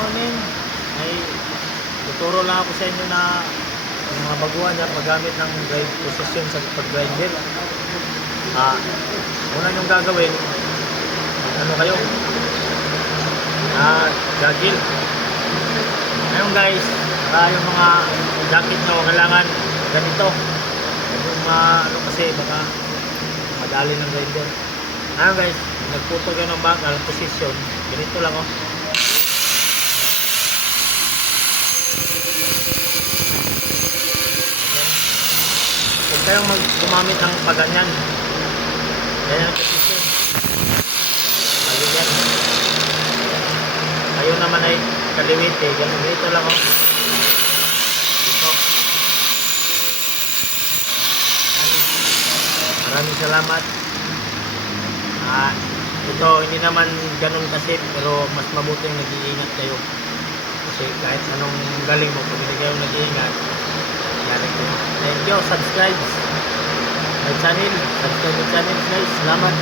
morning. Ay tuturo lang ako sa inyo na yung mga baguhan na paggamit ng drive position sa pag-grinder. Una yung gagawin, ano kayo? Gagil. Ngayon guys, yung mga jacket nyo kailangan ganito. Yung ano kasi baka madali ng grinder. Ngayon guys, nagputol kayo ng back, position. Ganito lang oh. Huwag kayong gumamit ng paganyan. Ganyan ang position. Maligan. Kayo naman ay kaliwit eh. Ganito lang oh. Ito. Maraming salamat. Ito hindi naman ganun kasi pero mas mabuting nag-iingat kayo. Kasi kahit anong galing mo kung hindi kayo nag-iingat, yari kayo. Thank you. Subscribe my channel. Subscribe my channel guys. Salamat.